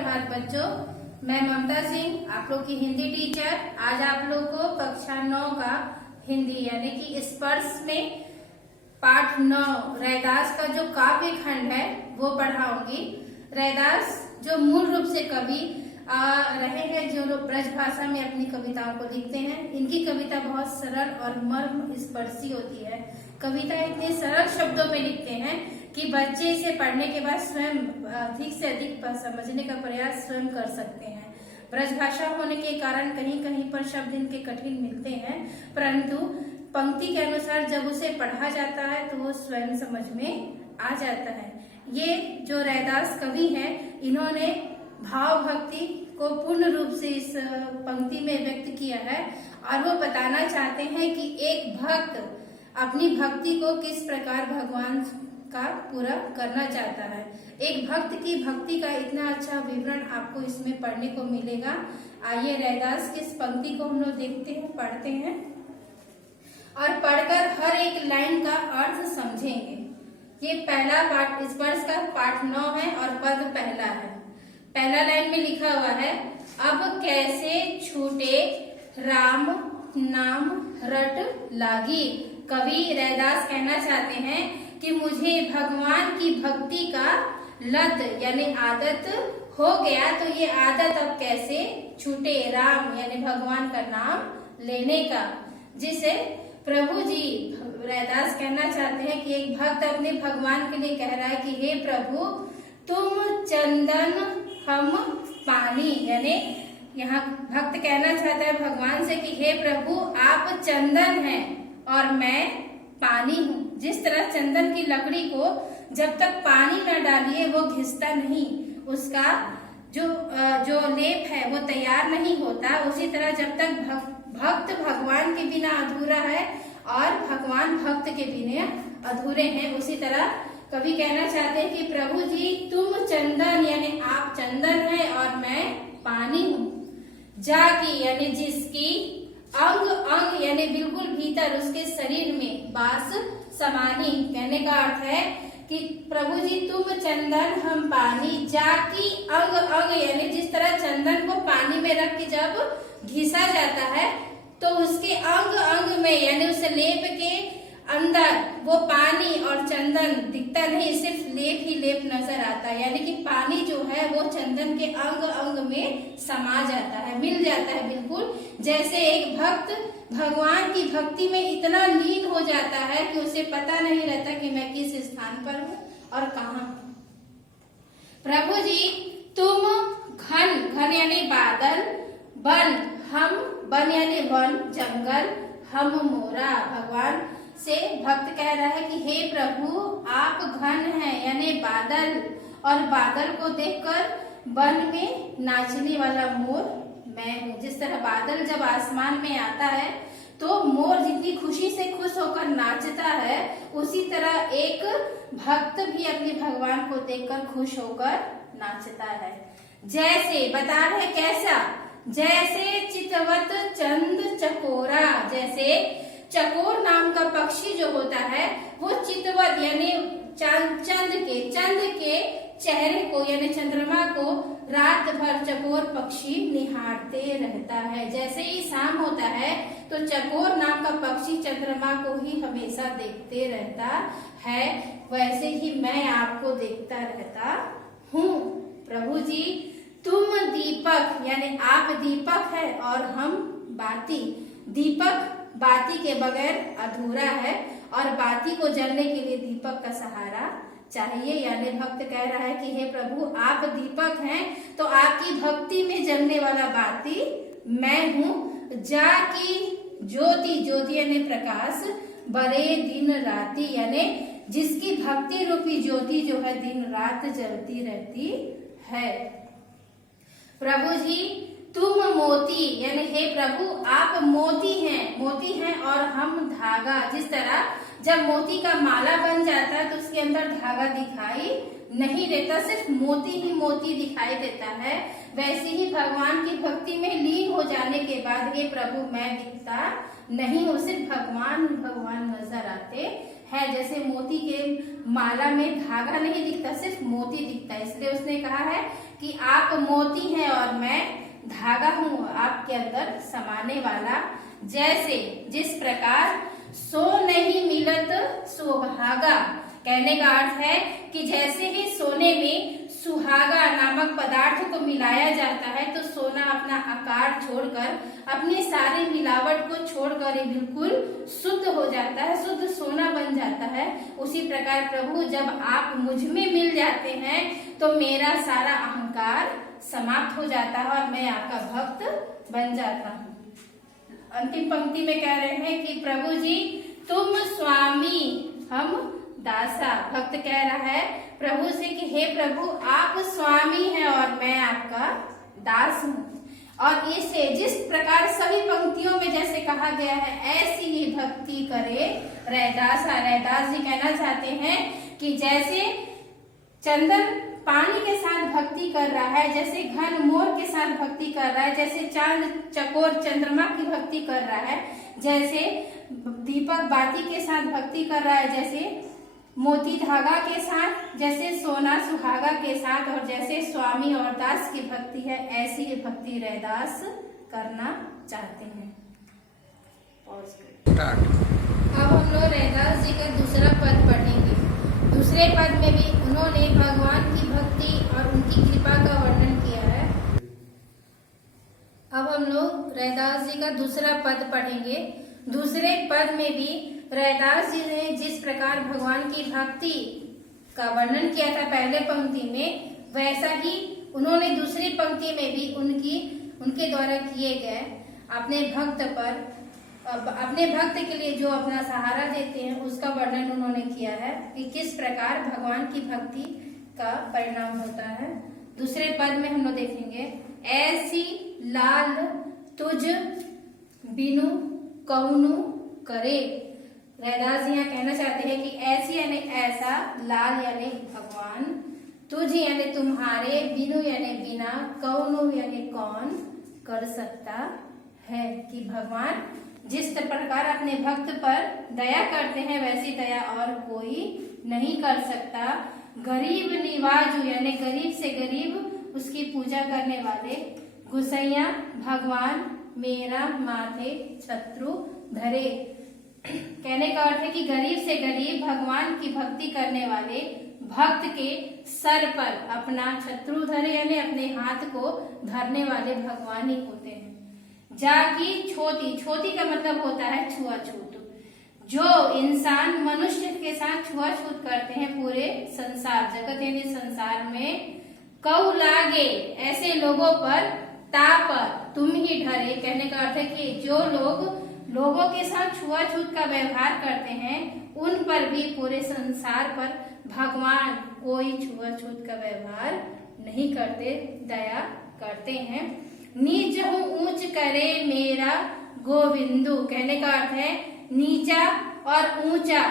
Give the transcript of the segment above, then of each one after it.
प्रभात बच्चों, मैं ममता सिंह आप लोग की हिंदी टीचर। आज आप लोग को कक्षा 9 का हिंदी यानी कि स्पर्श में पाठ 9 रैदास का जो काव्य खंड है वो पढ़ाऊंगी। रैदास जो मूल रूप से कवि रहे हैं, जो लोग ब्रज भाषा में अपनी कविताओं को लिखते हैं, इनकी कविता बहुत सरल और मर्म स्पर्शी होती है। कविता इतने सरल शब्दों में लिखते हैं कि बच्चे इसे पढ़ने के बाद स्वयं अधिक से अधिक समझने का प्रयास स्वयं कर सकते हैं। ब्रज भाषा होने के कारण कहीं कहीं पर शब्द इनके कठिन मिलते हैं, परंतु पंक्ति के अनुसार जब उसे पढ़ा जाता है तो वो स्वयं समझ में आ जाता है। ये जो रैदास कवि हैं, इन्होंने भाव भक्ति को पूर्ण रूप से इस पंक्ति में व्यक्त किया है और वो बताना चाहते हैं कि एक भक्त अपनी भक्ति को किस प्रकार भगवान का पूरा करना चाहता है। एक भक्त की भक्ति का इतना अच्छा विवरण आपको इसमें पढ़ने को मिलेगा। आइए रैदास की इस पंक्ति को हम लोग देखते हैं, पढ़ते हैं और पढ़कर हर एक लाइन का अर्थ समझेंगे। ये पहला पाठ स्पर्श का पाठ 9 है और पद पहला है। पहला लाइन में लिखा हुआ है, अब कैसे छूटे राम नाम रट लागी। कवि रैदास कहना चाहते हैं कि मुझे भगवान की भक्ति का लत यानी आदत हो गया, तो ये आदत अब कैसे छूटे, राम यानी भगवान का नाम लेने का। जिसे प्रभु जी रैदास कहना चाहते हैं कि एक भक्त अपने भगवान के लिए कह रहा है कि हे प्रभु तुम चंदन हम पानी, यानी यहाँ भक्त कहना चाहता है भगवान से कि हे प्रभु आप चंदन हैं और मैं पानी हूँ। जिस तरह चंदन की लकड़ी को जब तक पानी न डालिए वो घिसता नहीं, उसका जो लेप है वो तैयार नहीं होता, उसी तरह जब तक भक्त भगवान के बिना अधूरा है और भगवान भक्त के बिना अधूरे हैं, उसी तरह कवि कहना चाहते हैं कि प्रभु जी तुम चंदन यानी आप चंदन हैं और मैं पानी हूँ। जाकी यानी जिसकी, अंग अंग यानी बिल्कुल भीतर उसके शरीर में, बास समानी कहने का अर्थ है कि प्रभु जी तुम चंदन हम पानी, जाकी अंग अंग यानी जिस तरह चंदन को पानी में रख के जब घिसा जाता है तो उसके अंग अंग में यानी उस लेप के अंदर वो पानी और चंदन दिखता नहीं, सिर्फ लेप ही लेप नजर आता है। यानी कि पानी जो है वो चंदन के अंग अंग में समा जाता है, मिल जाता है, बिल्कुल जैसे एक भक्त भगवान की भक्ति में इतना लीन हो जाता है कि उसे पता नहीं रहता कि मैं किस स्थान पर हूँ और कहाँ। प्रभु जी तुम घन, घन यानी बादल, बन हम, बन यानी वन जंगल, हम मोरा, भगवान से भक्त कह रहा है कि हे प्रभु आप घन हैं यानी बादल, और बादल को देखकर वन में नाचने वाला मोर मैं हूँ। जिस तरह बादल जब आसमान में आता है तो मोर जितनी खुशी से खुश होकर नाचता है, उसी तरह एक भक्त भी अपने भगवान को देखकर खुश होकर नाचता है। जैसे बता रहे कैसा, जैसे चितवत चंद चकोरा, जैसे चकोर नाम का पक्षी जो होता है वो चितवत यानी चंद के चेहरे को यानी चंद्रमा को रात भर चकोर पक्षी निहारते रहता है। जैसे ही शाम होता है तो चकोर नाम का पक्षी चंद्रमा को ही हमेशा देखते रहता है, वैसे ही मैं आपको देखता रहता हूँ। प्रभु जी तुम दीपक यानी आप दीपक है और हम बाती, दीपक बाती के बगैर अधूरा है और बाती को जलने के लिए दीपक का सहारा चाहिए। यानी भक्त कह रहा है कि हे प्रभु आप दीपक हैं तो आपकी भक्ति में जलने वाला बाती मैं हूँ। जाकी ज्योति, ज्योति यानी प्रकाश, बरे दिन राती यानी जिसकी भक्ति रूपी ज्योति जो है दिन रात जलती रहती है। प्रभु जी तुम मोती यानी हे प्रभु आप मोती हैं और हम धागा। जिस तरह जब मोती का माला बन जाता है तो उसके अंदर धागा दिखाई नहीं देता, सिर्फ मोती ही मोती दिखाई देता है, वैसे ही भगवान की भक्ति में लीन हो जाने के बाद ये प्रभु मैं दिखता नहीं हूँ, सिर्फ भगवान भगवान नजर आते हैं। जैसे मोती के माला में धागा नहीं दिखता, सिर्फ मोती दिखता है, इसलिए उसने कहा है कि आप आप मोती हैं और मैं धागा हूँ आपके अंदर समाने वाला। जैसे जिस प्रकार सो नहीं मिलत सुहागा, कहने का अर्थ है कि जैसे ही सोने में सुहागा नामक पदार्थ को मिलाया जाता है तो सोना अपना आकार छोड़कर, अपनी सारी मिलावट को छोड़कर ये बिल्कुल शुद्ध हो जाता है, शुद्ध सोना बन जाता है। उसी प्रकार प्रभु जब आप मुझ में मिल जाते हैं तो मेरा सारा अहंकार समाप्त हो जाता है और मैं आपका भक्त बन जाता हूँ। अंतिम पंक्ति में कह रहे हैं कि प्रभु जी तुम स्वामी हम दासा। भक्त कह रहा है प्रभु से कि हे प्रभु आप स्वामी हैं और मैं आपका दास हूँ। और इसे जिस प्रकार सभी पंक्तियों में जैसे कहा गया है ऐसी ही भक्ति करे रैदासा। रैदास जी कहना चाहते हैं कि जैसे चंदन पानी के साथ भक्ति कर रहा है, जैसे घन मोर के साथ भक्ति कर रहा है, जैसे चांद चकोर चंद्रमा की भक्ति कर रहा है, जैसे दीपक बाती के साथ भक्ति कर रहा है, जैसे मोती धागा के साथ, जैसे सोना सुहागा के साथ, और जैसे स्वामी और दास की भक्ति है, ऐसी ही भक्ति रैदास करना चाहते हैं। अब हम लोग रैदास जी का दूसरा पद पढ़ेंगे। दूसरे पद में भी उन्होंने भगवान की भक्ति और उनकी कृपा का वर्णन किया है। अब हम लोग रैदास जी का दूसरा पद पढ़ेंगे। दूसरे पद में भी रैदास जी ने जिस प्रकार भगवान की भक्ति का वर्णन किया था पहले पंक्ति में, वैसा ही उन्होंने दूसरी पंक्ति में भी उनके द्वारा किए गए अपने भक्त के लिए जो अपना सहारा देते हैं उसका वर्णन उन्होंने किया है कि किस प्रकार भगवान की भक्ति का परिणाम होता है। दूसरे पद में हम लोग देखेंगे, ऐसी लाल तुझ बिनु कौनु करे। रैदास जी यहाँ कहना चाहते हैं कि ऐसी यानी ऐसा, लाल यानी भगवान, तुझ यानी तुम्हारे, बिनु यानी बिना, कौनु यानी कौन कर सकता है। कि भगवान जिस प्रकार अपने भक्त पर दया करते हैं वैसी दया और कोई नहीं कर सकता। गरीब निवाजु यानी गरीब से गरीब उसकी पूजा करने वाले, गुसैया भगवान मेरा माथे छत्रु धरे। कहने का अर्थ है कि गरीब से गरीब भगवान की भक्ति करने वाले भक्त के सर पर अपना छत्रु धरे यानी अपने हाथ को धरने वाले भगवान ही होते हैं। जाकी छोटी, छोटी का मतलब होता है छुआछूत। जो इंसान मनुष्य के साथ छुआछूत करते हैं पूरे संसार जगत यानी संसार में, कौ लागे ऐसे लोगों पर, ताप तुम ही डरे। कहने का अर्थ है कि जो लोगों के साथ छुआछूत का व्यवहार करते हैं उन पर भी पूरे संसार पर भगवान कोई छुआछूत का व्यवहार नहीं करते, दया करते हैं। नीच हूँ ऊंच करे मेरा गोविंदु। कहने का अर्थ है नीचा और ऊंचा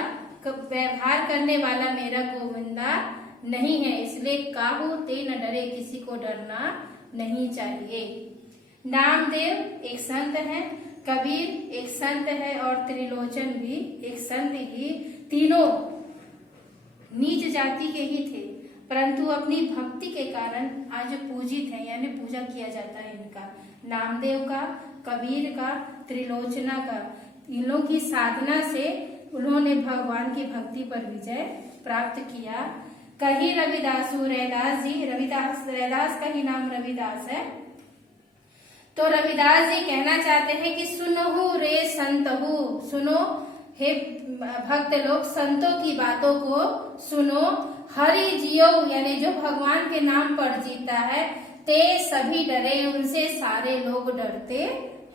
व्यवहार करने वाला मेरा गोविंदा नहीं है, इसलिए काहू ते न डरे, किसी को डरना नहीं चाहिए। नामदेव एक संत है, कबीर एक संत है और त्रिलोचन भी एक संत ही। तीनों नीच जाति के ही थे परंतु अपनी भक्ति के कारण आज पूजित है यानी पूजा किया जाता है इनका। नामदेव का, कबीर का, त्रिलोचना का, इन लोगों की साधना से उन्होंने भगवान की भक्ति पर विजय प्राप्त किया। कही रविदासु, रैदास जी, रैदास का ही नाम रविदास है। तो रविदास जी कहना चाहते हैं कि सुनहु रे संतहु, सुनो हे भक्त लोग संतों की बातों को सुनो। हरि जियो यानी जो भगवान के नाम पर जीता है, ते सभी डरे, उनसे सारे लोग डरते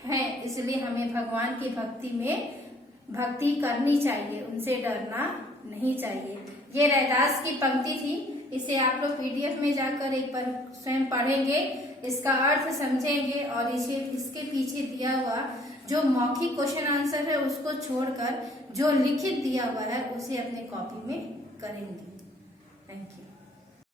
हैं। इसलिए हमें भगवान की भक्ति में भक्ति करनी चाहिए, उनसे डरना नहीं चाहिए। ये रैदास की पंक्ति थी, इसे आप लोग पीडीएफ में जाकर एक बार स्वयं पढ़ेंगे, इसका अर्थ समझेंगे और इसके पीछे दिया हुआ जो मौखिक क्वेश्चन आंसर है उसको छोड़कर जो लिखित दिया हुआ है उसे अपने कॉपी में करेंगे। Thank you.